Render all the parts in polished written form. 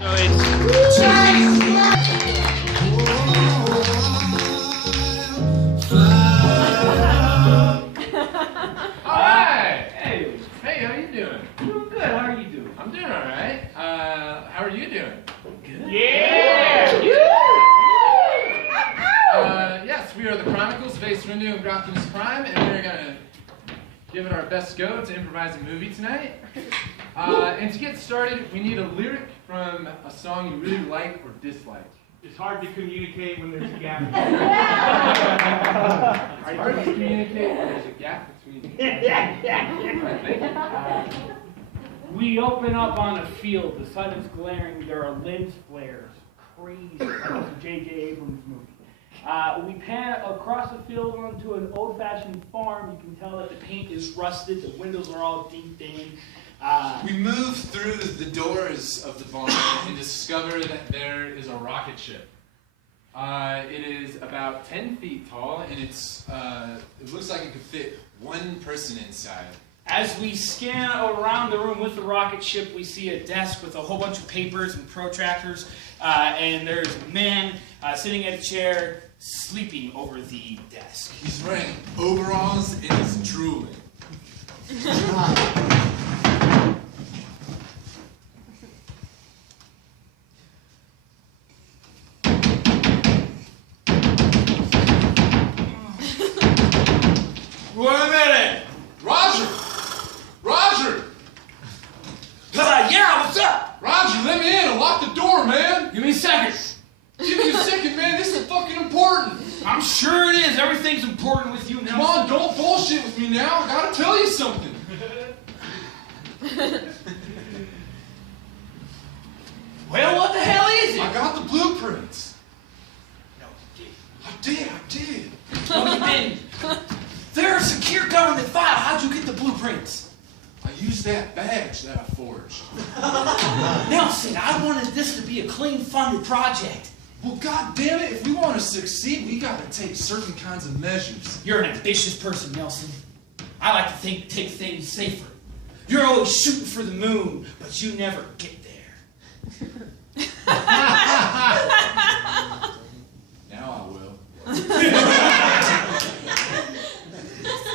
Hey, how you doing? Doing good. How are you doing? I'm doing all right. How are you doing? Good. Yeah! Yes, we are the Chronicles, based on New and Gotham's Prime, and we're gonna give it our best go to improvise a movie tonight. And to get started, we need a lyric from a song you really like or dislike. It's hard to communicate when there's a gap. It's hard to communicate when there's a gap between We open up on a field. The sun is glaring. There are lens flares. Crazy. Like it's a J.J. Abrams movie. We pan across the field onto an old-fashioned farm. You can tell that the paint is rusted. The windows are all deep in. We move through the doors of the barn and discover that there is a rocket ship. It is about 10 feet tall, and it looks like it could fit one person inside. As we scan around the room with the rocket ship, we see a desk with a whole bunch of papers and protractors, and there's a man sitting at a chair, sleeping over the desk. He's wearing overalls and he's drooling. Wait a minute! Roger! Roger! Yeah, what's up? Roger, let me in and lock the door, man! Give me a second. Give me a second, man. This is fucking important. I'm sure it is. Everything's important with you now. Come on, don't bullshit with me now. I gotta tell you something. Well, what the hell is it? I got the blueprints. No, you I did. didn't. No, you didn't. They're a secure government file. How'd you get the blueprints? I used that badge that I forged. Nelson, I wanted this to be a clean funded project. Well, God damn it, if we want to succeed, we gotta take certain kinds of measures. You're an ambitious person, Nelson. I like to take things safer. You're always shooting for the moon, but you never get there. Now I will.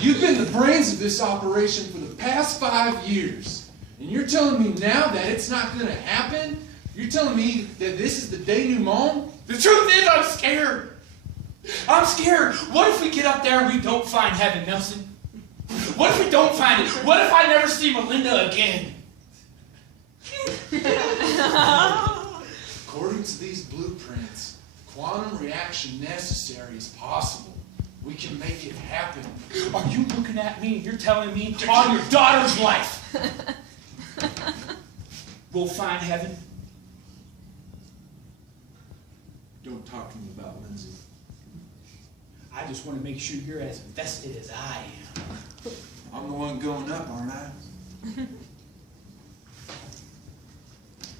You've been the brains of this operation for the past 5 years. And you're telling me now that it's not gonna happen? You're telling me that this is the denouement? The truth is, I'm scared. I'm scared. What if we get up there and we don't find heaven, Nelson? What if we don't find it? What if I never see Melinda again? According to these blueprints, quantum reaction necessary is possible. We can make it happen. Are you looking at me and you're telling me on your daughter's life we'll find heaven? Don't talk to me about Lindsay. I just want to make sure you're as invested as I am. I'm the one going up, aren't I?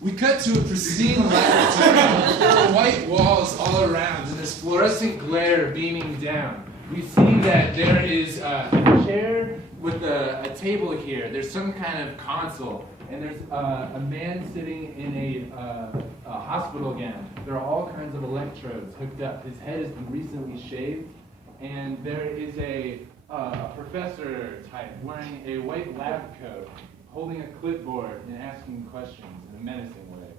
We cut to a pristine laboratory. There are white walls all around, and there's fluorescent glare beaming down. We see that there is a chair with a table here. There's some kind of console, and there's a man sitting in a hospital gown. There are all kinds of electrodes hooked up. His head has been recently shaved, and there is a professor type wearing a white lab coat, holding a clipboard and asking questions in a menacing way.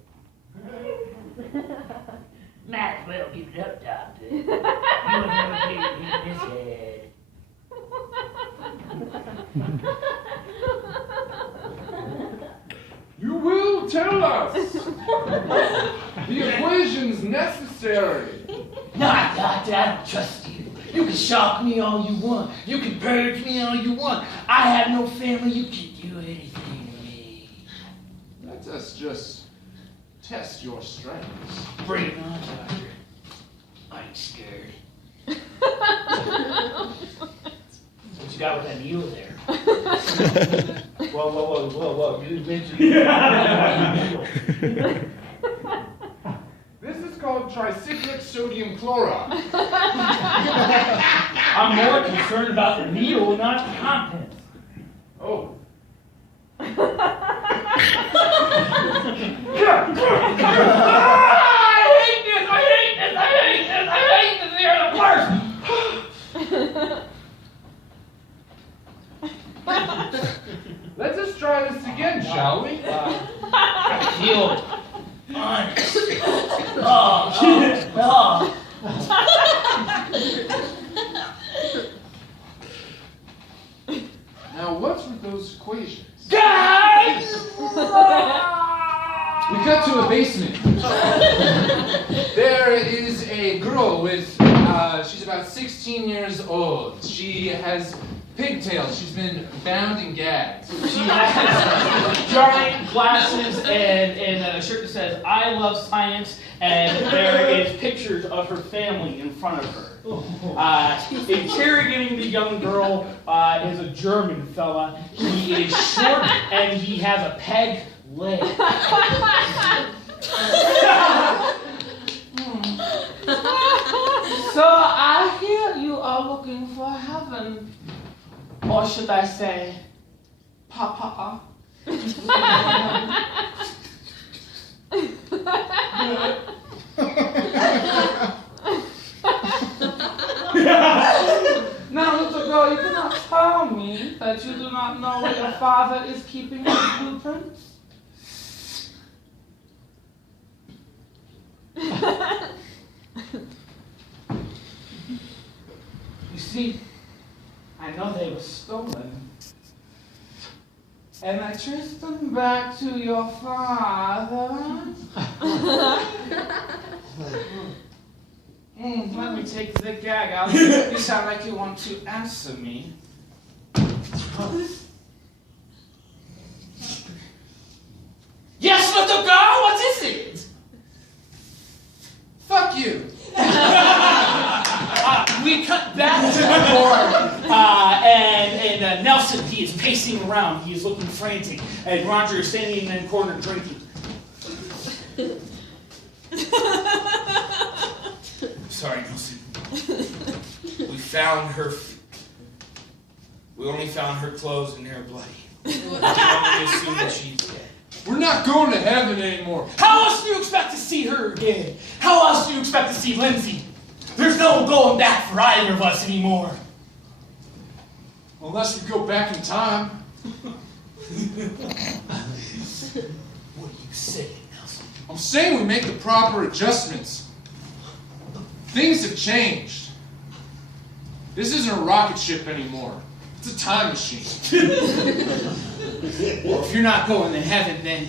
Might as well give it up, Doctor. You will never be in this head. You will tell us the equations necessary. Nah, Doctor, I don't trust you. You can shock me all you want. You can purge me all you want. I have no family. You can do anything to me. Let us just test your strengths. Bring it on, Doctor. I ain't scared. What you got with that mule there? Whoa. You mentioned This is called tricyclic sodium chloride. I'm more concerned about the needle, not the contents. Oh. real honest. Oh. Now, what's with those equations? Guys! We cut to a basement. There is a girl with, she's about 16 years old. She has pigtails. She's been bound and gagged. She has giant glasses and a shirt that says, "I love science," and there is pictures of her family in front of her. Interrogating the young girl is a German fella. He is short and he has a peg leg. So I hear you are looking for heaven. Or should I say, Papa? Now, little girl, you cannot tell me that you do not know where your father is keeping his blueprints? You see, I know they were stolen. And I traced them back to your father. Let me take the gag out. You sound like you want to answer me. Yes, little girl, what is it? Fuck you! We cut back to the board, and Nelson, he is pacing around. He is looking frantic, and Roger is standing in the corner drinking. Sorry, Nelson. We only found her clothes and they're bloody. We can only assume that she's dead. We're not going to heaven anymore. How else do you expect to see her again? How else do you expect to see Lindsay? There's no going back for either of us anymore. Unless we go back in time. What are you saying, Nelson? I'm saying we make the proper adjustments. Things have changed. This isn't a rocket ship anymore. It's a time machine. Well, if you're not going to heaven, then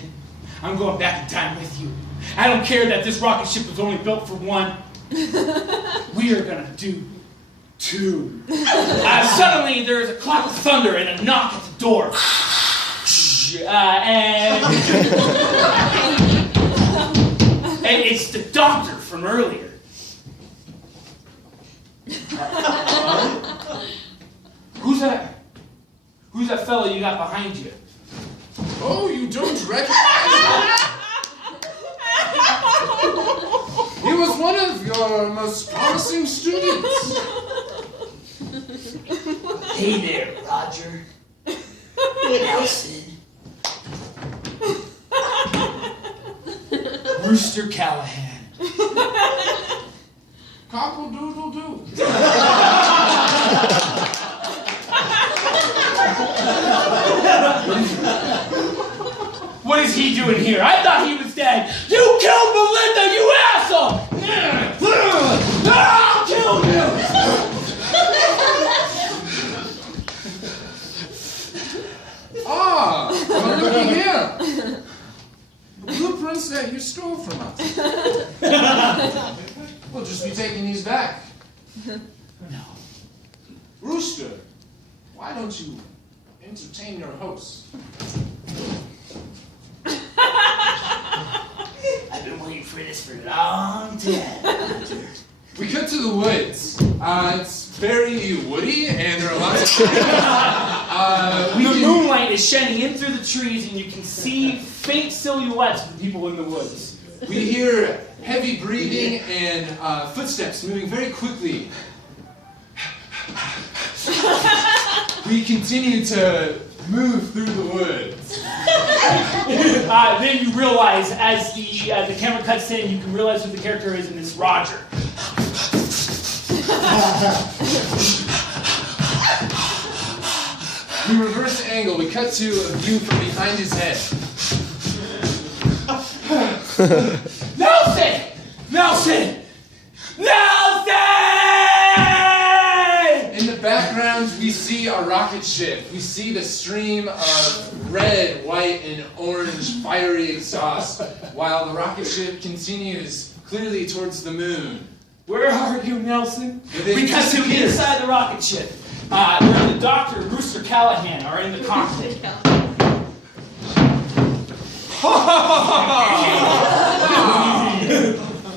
I'm going back in time with you. I don't care that this rocket ship was only built for one. We are going to do two. Suddenly, there is a clap of thunder and a knock at the door. And it's the doctor from earlier. Who's that? Who's that fellow you got behind you? Oh, you don't recognize him? He was one of your most promising students. Hey there, Roger. Nelson. Rooster Callahan. Cockle-doodle-doo. What is he doing here? I thought he was dead. You killed Melinda, you asshole! I'll kill you! Well, looky here. The blueprints that you stole from us. We'll just be taking these back. No. Rooster, why don't you entertain your host? I've been waiting for this for a long time. We cut to the woods. It's very woody, and there are lots of The moonlight is shining in through the trees, and you can see faint silhouettes of the people in the woods. We hear heavy breathing and footsteps moving very quickly. We continue to move through the woods. Then you realize, as the camera cuts in, you can realize who the character is, and it's Roger. We reverse angle. We cut to a view from behind his head. Nelson! Nelson! Nelson! In the background, we see a rocket ship. We see the stream of red, white, and orange fiery exhaust while the rocket ship continues clearly towards the moon. Where are you, Nelson? We got to inside the rocket ship. Where the doctor and Rooster Callahan are in the cockpit.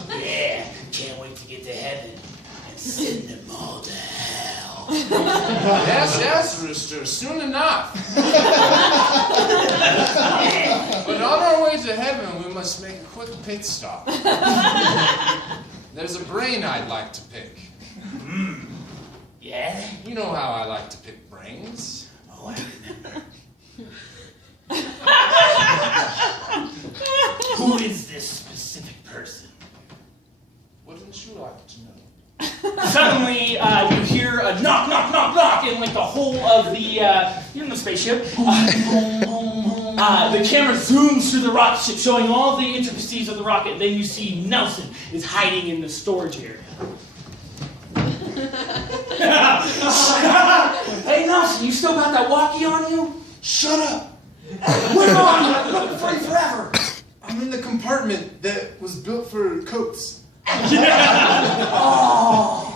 Yeah, can't wait to get to heaven and send them all to hell. Yes, Rooster, soon enough. But on our way to heaven, we must make a quick pit stop. There's a brain I'd like to pick. Yeah? You know how I like to pick brains. Oh, I remember. Who is this specific person? Wouldn't you like to know? Suddenly, you hear a knock, knock, knock, knock in like the whole of the, you're in the spaceship. The camera zooms through the rocket ship, showing all the intricacies of the rocket. Then you see Nelson is hiding in the storage area. Hey, Nelson, you still got that walkie on you? Shut up! Where are you? I've been looking for you forever. I'm in the compartment that was built for coats. Oh.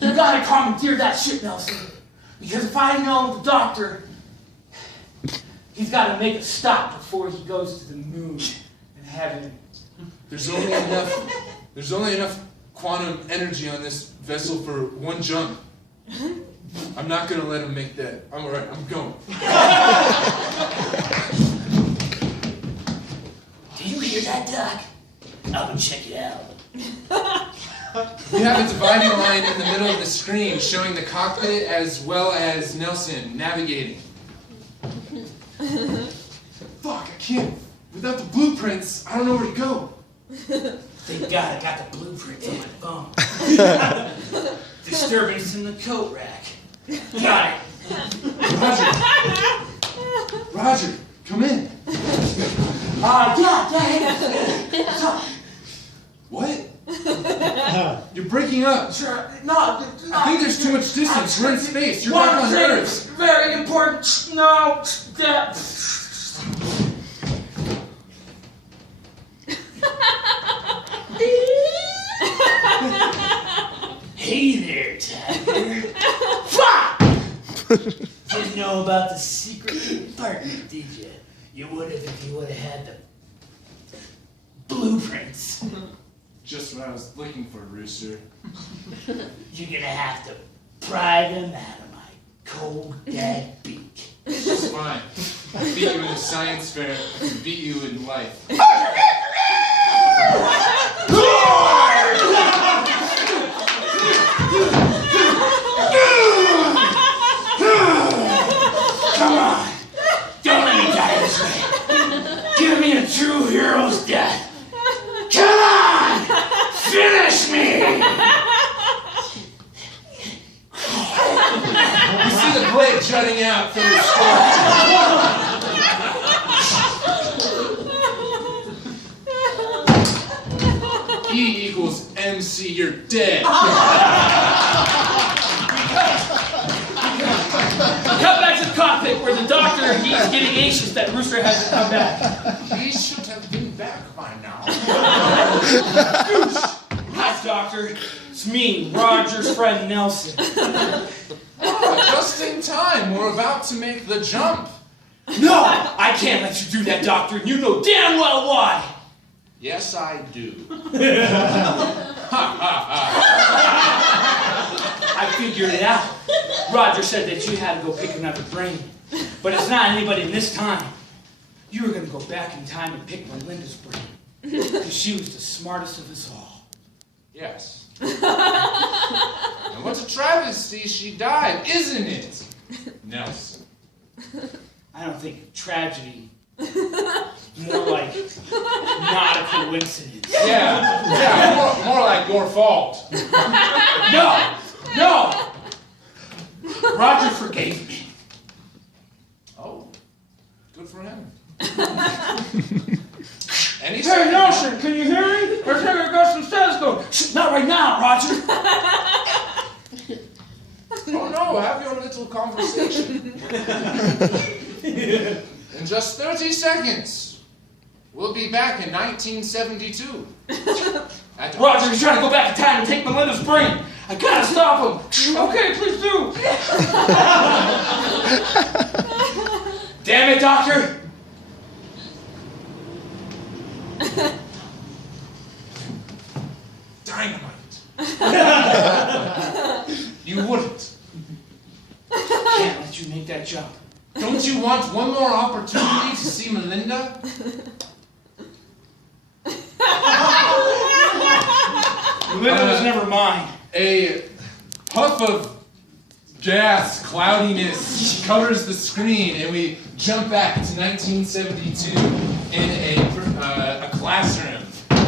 You gotta commandeer that ship, Nelson. Because if I know the doctor, he's gotta make a stop before he goes to the moon and heaven. There's only enough quantum energy on this vessel for one jump. I'm not gonna let him make that. I'm alright, I'm going. Do you hear that, Doc? I'll go check it out. We have a dividing line in the middle of the screen showing the cockpit as well as Nelson navigating. Fuck, I can't. Without the blueprints, I don't know where to go. Thank God I got the blueprints on my phone. Disturbance in the coat rack. Got it. Roger, come in. Yeah. What's up? What? You're breaking up. Sure, no. I think there's too much distance. We're in space. You're back on Earth. Very important. No. Hey there, Tiger. Fuck! Didn't know about the secret compartment, did you? You would have if you would have had the blueprints. Just what I was looking for, Rooster. You're gonna have to pry them out of my cold, dead beak. It's fine. I beat you in the science fair. I beat you in life. Come on! Don't let me die this way! Give me a true hero's death! Come on! Finish me! You see the blade jutting out from his sword. E equals MC, you're dead. Cut back to the cockpit where the doctor, he's getting anxious that Rooster has to come back. He should have been back by now. Hi, Doctor. It's me, Roger's friend Nelson. Just in time. We're about to make the jump. No! I can't let you do that, Doctor, and you know damn well why! Yes, I do. I figured it out. Roger said that you had to go pick another brain. But it's not anybody in this time. You were going to go back in time and pick Melinda's brain. Because she was the smartest of us all. Yes. And what a travesty she died, isn't it, Nelson? I don't think tragedy. More like not a coincidence. Yeah, more like your fault. No! Roger forgave me. Oh, good for him. Any Hey, second. Nelson, can you hear me? I think I got some stethoscope. Shh, not right now, Roger. Oh no, have your little conversation. In just 30 seconds, we'll be back in 1972. Roger, he's trying to go back in time and take Melinda's brain. I gotta stop him. Okay, please do. Damn it, Doctor. Dynamite. You wouldn't. Can't let you make that jump. Don't you want one more opportunity to see Melinda? Melinda was never mine. A puff of gas, cloudiness covers the screen, and we jump back to 1972 in a classroom.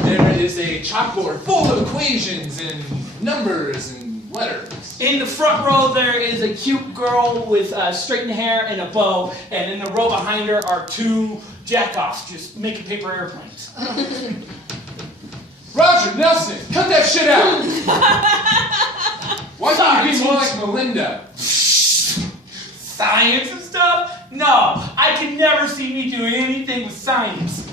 There is a chalkboard full of equations and numbers and letters. In the front row, there is a cute girl with straightened hair and a bow, and in the row behind her are two jackoffs just making paper airplanes. Roger, Nelson, cut that shit out! Why can't you be more like Melinda? Science and stuff? No, I can never see me doing anything with science.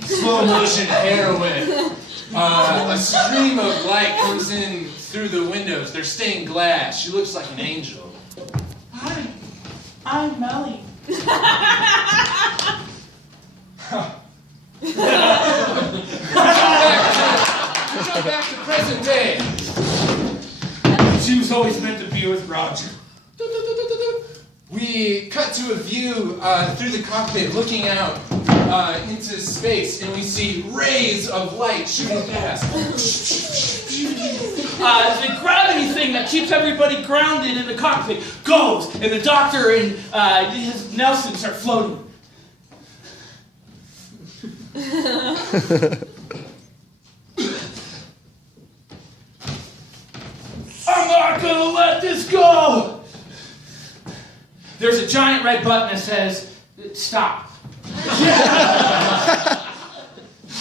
Slow motion heroin. A stream of light comes in through the windows. They're stained glass. She looks like an angel. Hi, I'm Melly. We jump back to present day. She was always meant to be with Roger. We cut to a view through the cockpit looking out into space, and we see rays of light shooting past. The gravity thing that keeps everybody grounded in the cockpit goes, and the doctor and his Nelson start floating. I'm not gonna let this go! There's a giant red button that says, stop.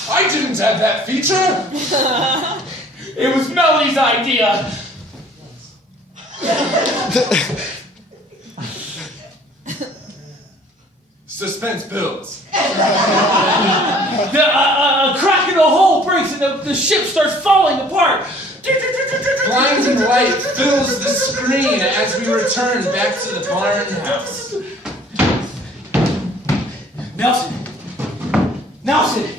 I didn't have that feature! It was Melly's idea. Suspense builds. A crack in the hole breaks and the ship starts falling apart. Blinding light fills the screen as we return back to the barn house. Nelson! Nelson!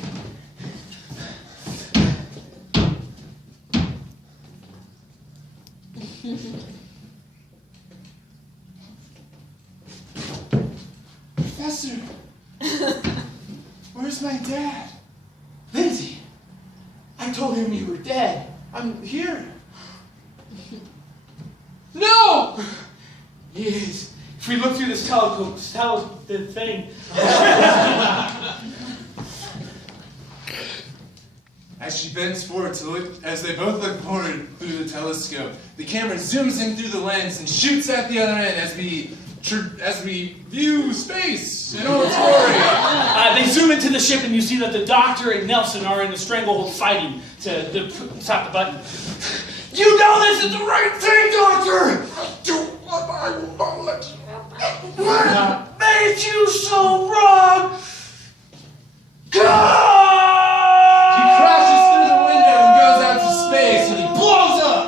Professor, where's my dad? Lindsay! I told him you were dead. I'm here. No! He is. If we look through this the thing. As she bends forward to look, as they both look forward through the telescope, the camera zooms in through the lens and shoots at the other end as we view space in all its glory. They zoom into the ship and you see that the doctor and Nelson are in the stranglehold fighting to stop the button. You know this is the right thing, Doctor! Do what I will not let you. What made you so wrong? God! He crashes through the window and goes out to space, and he blows up.